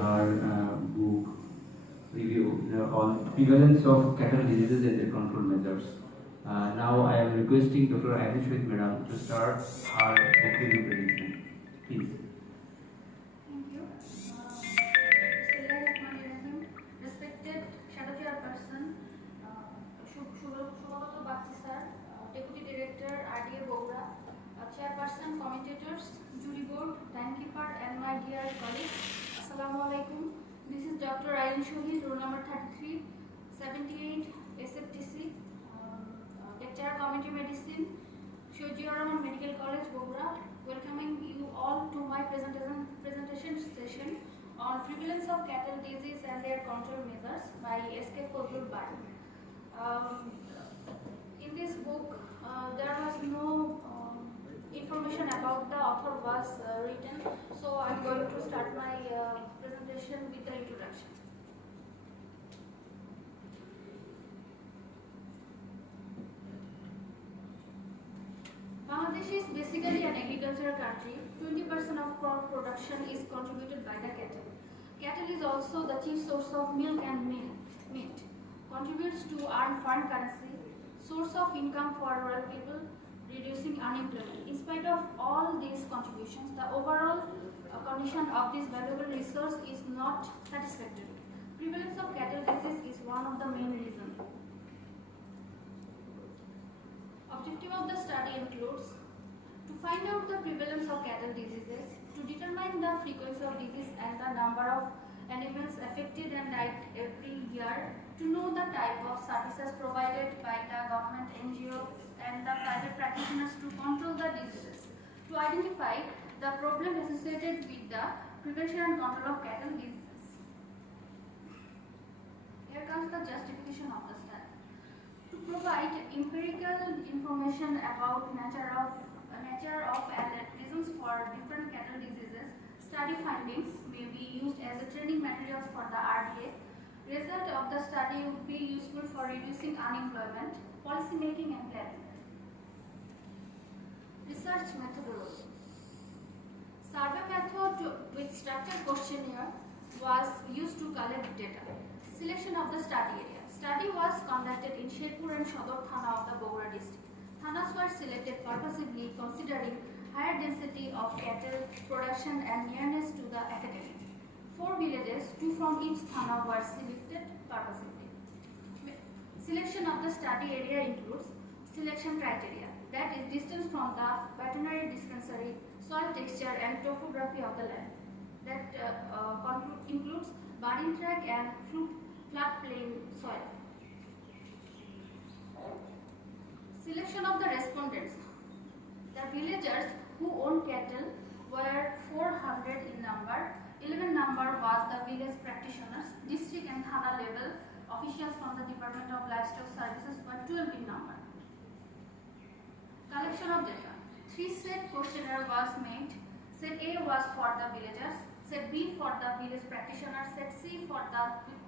our book review on prevalence of cattle diseases and their control measures. Now I am requesting Dr. Anishuit Madam to start our book review presentation. Please. Thank you. Respected Shadow Chairperson, Shubhabrata Bagchi sir, Deputy Director RDA Bogra, Chairperson, commentators, jury board, timekeeper, and my dear colleagues. Assalamu alaikum. This is Dr. Ayan Shohid, roll number 33, 78, SFTC, lecturer, community medicine, Shojiur Rahman Medical College, Bogra. Welcoming you all to my presentation session on prevalence of cattle disease and their control measures by S.K. Fazlur Bari. In this book, there was no information about the author was written, so I'm going to start my presentation with the introduction. Bangladesh is basically an agricultural country. 20% of crop production is contributed by the cattle. Cattle is also the chief source of milk and meat. Contributes to earn foreign currency, source of income for rural people, reducing unemployment. In spite of all these contributions, the overall condition of this valuable resource is not satisfactory. Prevalence of cattle disease is one of the main reasons. Objective of the study includes to find out the prevalence of cattle diseases, to determine the frequency of disease and the number of animals affected and died every year, to know the type of services provided by the government NGOs and the private practitioners to control the diseases, to identify the problem associated with the prevention and control of cattle diseases. Here comes the justification of the study. To provide empirical information about nature of and reasons for different cattle diseases, study findings may be used as a training materials for the RDA. Result of the study would be useful for reducing unemployment, policy making and planning. Research methodology. Survey method with structured questionnaire was used to collect data. Selection of the study area. Study was conducted in Sherpur and Sodor Thana of the Bogra district. Thanas were selected purposely considering higher density of cattle production and nearness to the academy. 4 villages, 2 from each Thana, were selected purposely. Selection of the study area includes selection criteria, that is distance from the veterinary dispensary, soil texture and topography of the land. That includes budding track and floodplain soil. Selection of the respondents. The villagers who own cattle were 400 in number. 11 number was the village practitioners. District and Thana level officials from the Department of Livestock Services were 12 in number. Collection of data. 3-set questionnaire was made. Set A was for the villagers, set B for the village practitioners, set C for the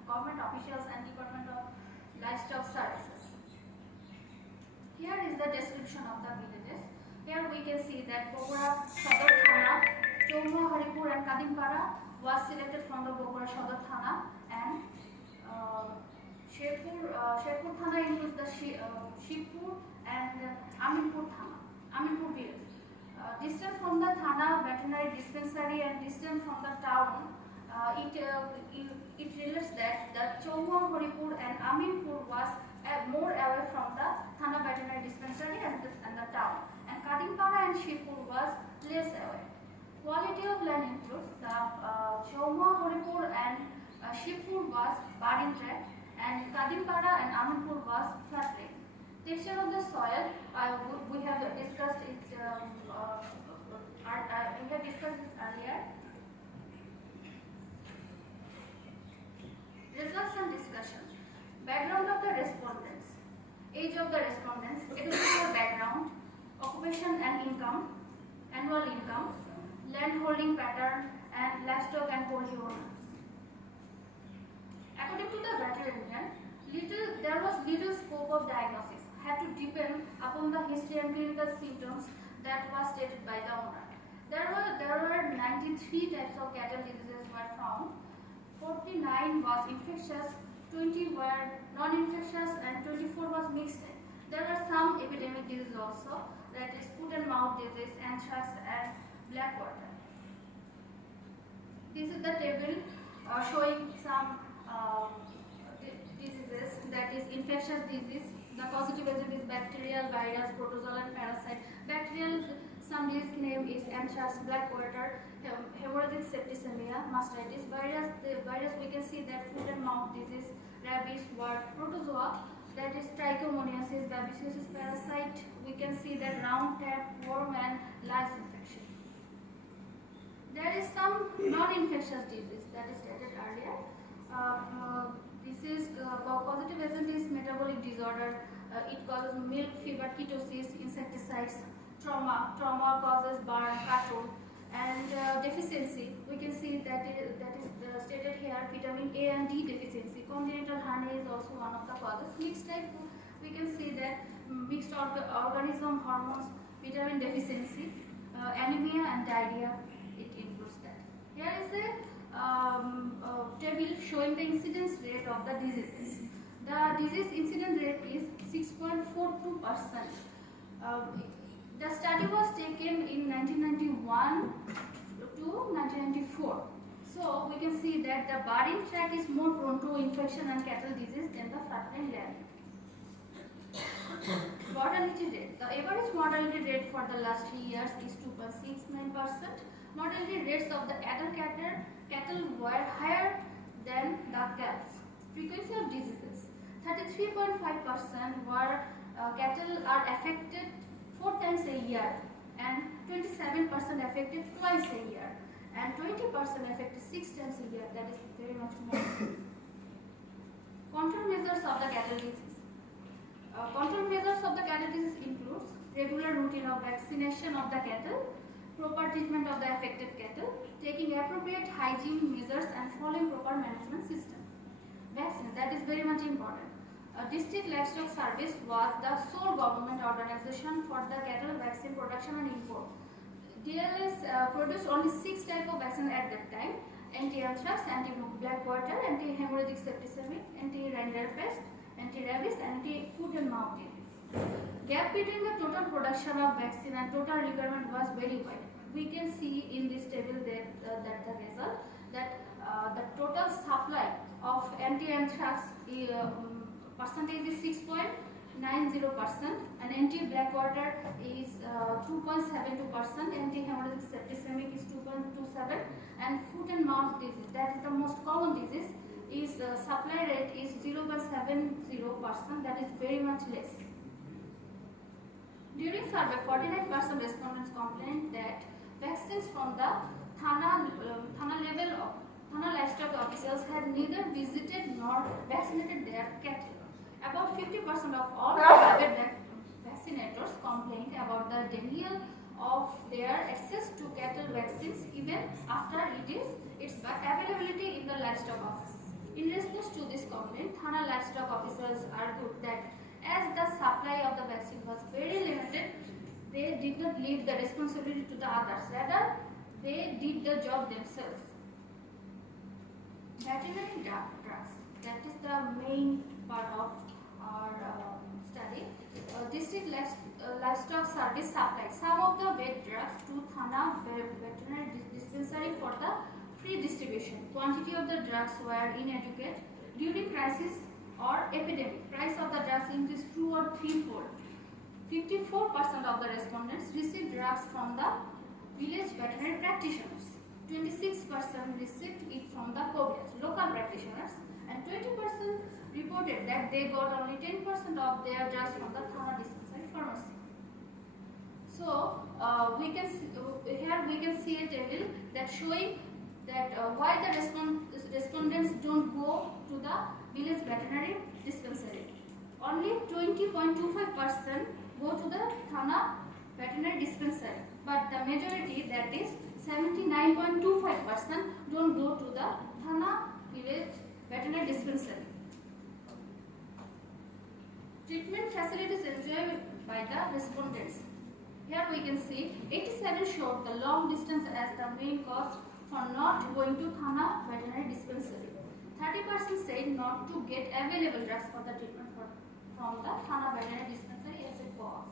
government officials and Department of Livestock Services. Here is the description of the villages. Here we can see that Bogra Sodor Thana, Chouma, Haripur and Kadimpara was selected from the Bogra Sodor Thana, and Sherpur Thana includes the Shibpur and Aminpur Thana, Aminpur village. Distance from the Thana veterinary dispensary and distance from the town, it relates that the Chouma, Haripur and Aminpur was more away from the Thana veterinary dispensary and the town, and Kadimpara and Shibpur was less away. Quality of land includes the Chouma, Haripur and Shibpur was budding tract, and Kadimpara and Aminpur was floodplain. Texture of the soil, we have discussed it. Earlier. Results and discussion. Background of the respondents. Age of the respondents, educational background, occupation and income, annual income, land holding pattern, and livestock and poultry owners. According to the veterinarian, there was little scope of diagnosis, had to depend upon the history and clinical symptoms that was stated by the owner. There were 93 types of cattle diseases were found. 49 was infectious, 20 were non-infectious, and 24 was mixed. There were some epidemic diseases also, that is foot and mouth disease, anthrax, and black water. This is the table showing some diseases, that is infectious disease. The positive agent is bacterial, virus, protozoal, and parasite. Bacterial, some disease name is anthrax, black water, hemorrhagic septicemia, mastitis. Virus, the virus we can see that foot and mouth disease, rabies, wart. Protozoa, that is trichomoniasis, babesiosis. Parasite, we can see that round tap, worm, and lice infection. There is some non-infectious disease that is stated earlier. This is positive agent is metabolic disorder. It causes milk fever, ketosis, insecticides, trauma. Trauma causes burn, cut, and deficiency. We can see that is stated here. Vitamin A and D deficiency. Congenital hernia is also one of the causes. Mixed type, we can see that mixed organism hormones, vitamin deficiency, anemia, and diarrhea. It includes that. Here is a table showing the incidence rate of the diseases. The disease incidence rate is 6.42%. The study was taken in 1991 to 1994. So we can see that the budding tract is more prone to infection and cattle disease than the flatland land. Mortality rate. The average mortality rate for the last 3 years is 2.69%. Mortality rates of the adult cattle were higher than the calves. Frequency of diseases. 33.5% were cattle are affected 4 times a year, and 27% affected twice a year, and 20% affected 6 times a year. That is very much more. Control measures of the cattle disease. Control measures of the cattle disease includes regular routine of vaccination of the cattle, proper treatment of the affected cattle, taking appropriate hygiene measures, and following proper management system. Vaccines, that is very much important. District Livestock Service was the sole government organization for the cattle vaccine production and import. DLS produced only 6 types of vaccines at that time: anti-anthrax, anti-black water, anti-hemorrhagic septicemia, anti-rinderpest, anti-rabies, anti-foot and mouth disease. Gap between the total production of vaccine and total requirement was very wide. We can see in this table that the result that the total supply of anti-anthrax percentage is 6.90%, and anti-black water is 2.72%, anti-hemorrhagic septicemia is 2.27%, and foot and mouth disease, that is the most common disease, is supply rate is 0.70%, that is very much less. During survey, 49% respondents complained that vaccines from the Thana livestock officials had neither visited nor vaccinated their cattle. About 50% of all private vaccinators complained about the denial of their access to cattle vaccines even after its availability in the livestock office. In response to this complaint, Thana livestock officers argued that as the supply of the vaccine was very limited, they did not leave the responsibility to the others. Rather, they did the job themselves. Veterinary drugs, that is the main part of our study. District Livestock Service supplied some of the vet drugs to Thana Veterinary Dispensary for the free distribution. Quantity of the drugs were inadequate. During crisis or epidemic, price of the drugs increased 2 or 3-fold. 54% of the respondents received drugs from the village veterinary practitioners. 26% received it from the COVIDs, local practitioners, and 20% reported that they got only 10% of their drugs from the Thana dispensary pharmacy. So we can see a table that showing that why the respondents don't go to the village veterinary dispensary. Only 20.25% go to the Thana veterinary dispensary, but the majority, that is 79.25%, don't go to the Thana village veterinary dispensary. Treatment facilities enjoyed by the respondents. Here we can see 87 showed the long distance as the main cause for not going to Thana veterinary dispensary. not to get available drugs for the treatment from the Thana Veterinary Dispensary as it was.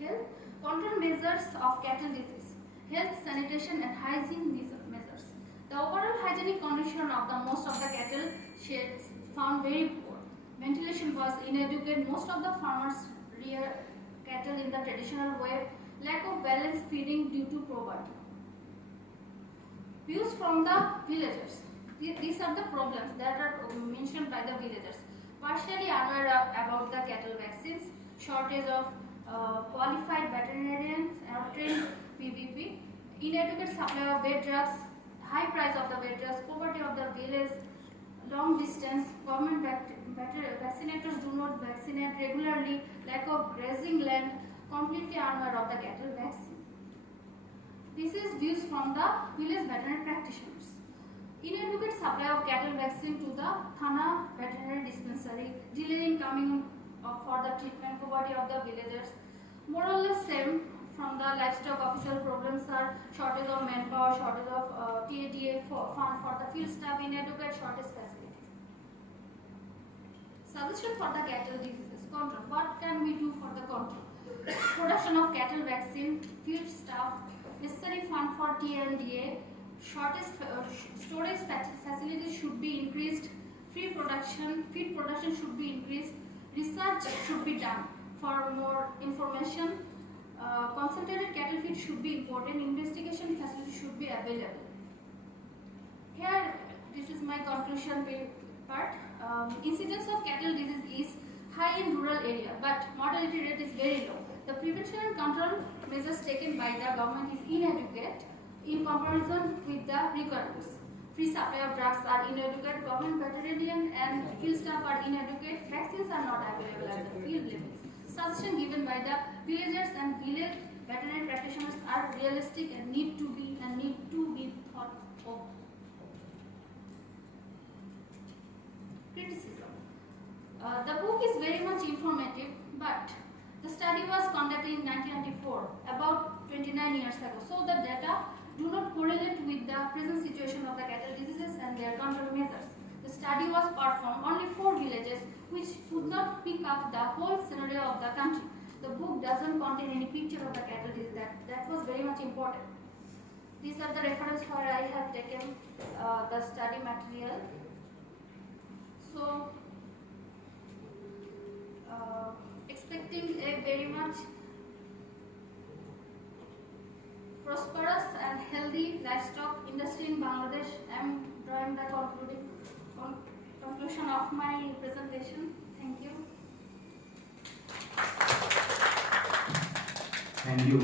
Health control measures of cattle disease, health, sanitation and hygiene measures. The overall hygienic condition of the most of the cattle sheds found very poor. Ventilation was inadequate. Most of the farmers rear cattle in the traditional way. Lack of balanced feeding due to poverty. Views from the villagers. These are the problems that are mentioned by the villagers. Partially unaware about the cattle vaccines, shortage of qualified veterinarians or trained PVP, inadequate supply of vet drugs, high price of the vet drugs, poverty of the village, long distance, government vaccinators do not vaccinate regularly, lack of grazing land, completely unaware of the cattle vaccine. This is views from the village veterinary practitioners. Inadequate supply of cattle vaccine to the Thana Veterinary Dispensary, delay in coming for the treatment, poverty of the villagers. More or less same from the livestock official problems are shortage of manpower, shortage of TADA fund for the field staff, inadequate shortage facilities. Suggestion for the cattle diseases control. What can we do for the control? Production of cattle vaccine, field staff, necessary fund for TNDA, storage facilities should be increased, feed production should be increased, research should be done for more information, concentrated cattle feed should be important, investigation facilities should be available. Here, this is my conclusion part. Incidence of cattle disease is high in rural area, but mortality rate is very low. The prevention and control measures taken by the government is inadequate in comparison with the requirements. Free supply of drugs are inadequate, government veterinarian and field staff are inadequate, vaccines are not available at the field levels. Suggestions given by the villagers and village veterinary practitioners are realistic and need to be thought of. Criticism. The book is very much informative, but the study was conducted in 1994, about 29 years ago. So the data do not correlate with the present situation of the cattle diseases and their control measures. The study was performed only 4 villages which could not pick up the whole scenario of the country. The book doesn't contain any picture of the cattle disease. That was very much important. These are the reference where I have taken the study material. So, expecting a very much prosperous and healthy livestock industry in Bangladesh, I am drawing the conclusion of my presentation. Thank you. Thank you.